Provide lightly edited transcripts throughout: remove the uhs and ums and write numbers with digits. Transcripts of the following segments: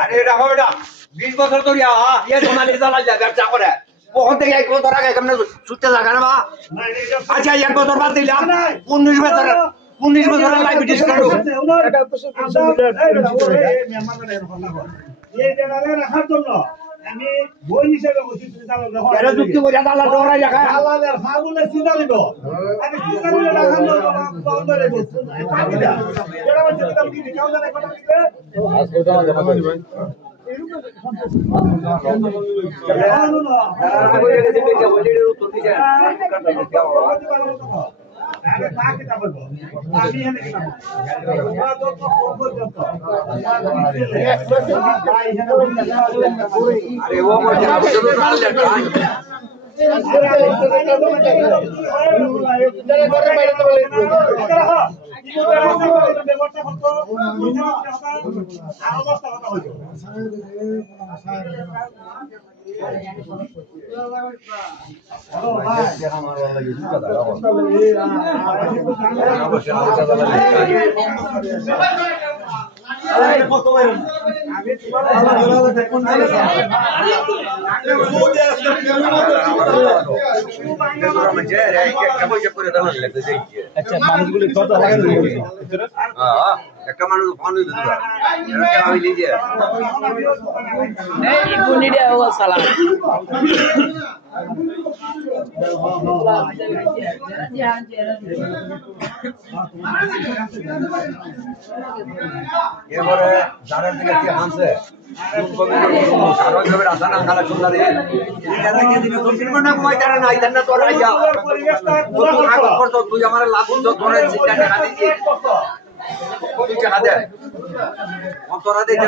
আরে রাখো বেটা 20 বছর ধরে ইয়ে জমানি চালাই যা ব্যবসা করে ওখান থেকে 1 বছর আগে কেমনে ছুটতে লাগা না বা আচ্ছা 1 বছর বাদ দিলাম 19 বছর লাইবিলিটিস করো এটা তো এই জায়গায় রাখার জন্য আমি বই হিসেবে বলছি তুমি দালাল দেখো এরা যুক্তি করে দালাল ধরা রাখা দালালের ফাগুলে চিন্তা দিব আমি চিন্তা করে রাখার জন্য বন্ধ করে বলছি এটা বলতে কিতাব কি কেউ জানে কথা দিতে আজকে তো দেখা পারি ভাই আরে তা কিতাব বলবো আমি এখানে কিতাব তোমরা তো পর্যন্ত আরে ও মজা শুরু করে আচ্ছা মানুষগুলি কত একটা মানুষ ফোন আমি নিজে সালাম এবারে জানার দিকে কি হাসে তুই আমার লাভ তুই টাকা দে তোরা দিয়ে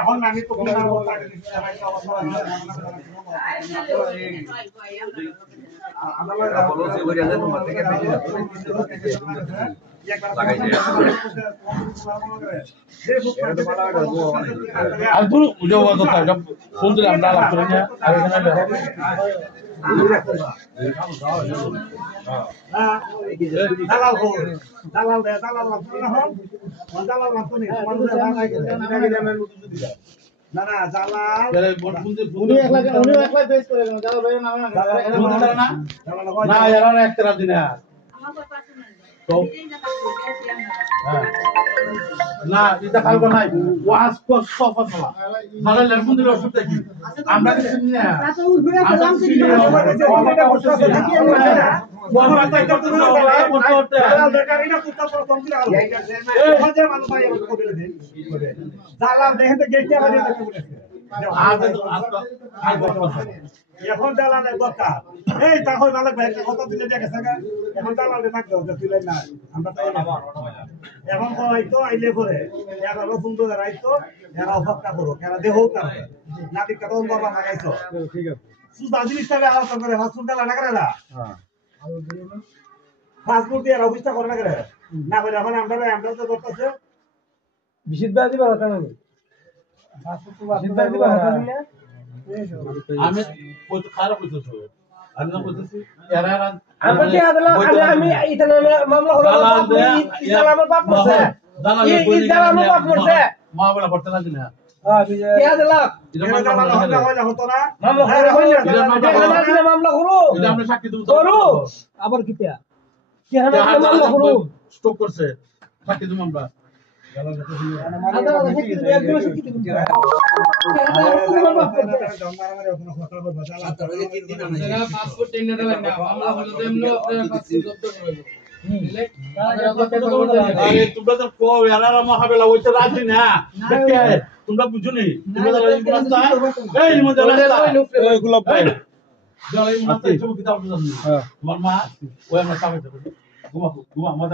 এখন আমি তো না না জালাল উনি একলা ফেস করে গেল জালাল ভাই না এরা একটা রাত দিনা তো না এটা খালবো নাই ওয়াজ কো সফা চলা ভালো লাগবে দিলে অসুবিধা কি আমরা কিছু না আমরা কিছু এখন দালালের দরকার এই তাহলে মালিক ভাই কত দিলে দেখেছে এখন দালালে থাকতে হবে তুই না আমরা তাই এখন হয়তো আইলে করে এরা রসুন তো রাইতো এরা অপেক্ষা করো এরা দেহ নাতি কত বাবা লাগাইছো ঠিক আছে সুদা জিনিসটা আলাদা করে হাসুন দালা না করে না পাসপোর্ট দিয়ে অফিসটা করে না করে না করে এখন আমরা তো করতেছে বিশুদ্ধ দিবা কথা না পাসপোর্ট তো বিশুদ্ধ দিবা কথা না আমি কত খারাপ হইতেছো আমি না কইতেছি এরা আমরা কি আমি এটা মামলা হলো আমার বাপ মরছে আমার বাপ মরছে মা বলা করতে না দিনা মামলা করো আমরা সাক্ষী দেব করো আবার কি মামলা করো স্টক করছে সাক্ষী দেব আমরা তোমরা বুঝো নি তোমার মা ওই আমরা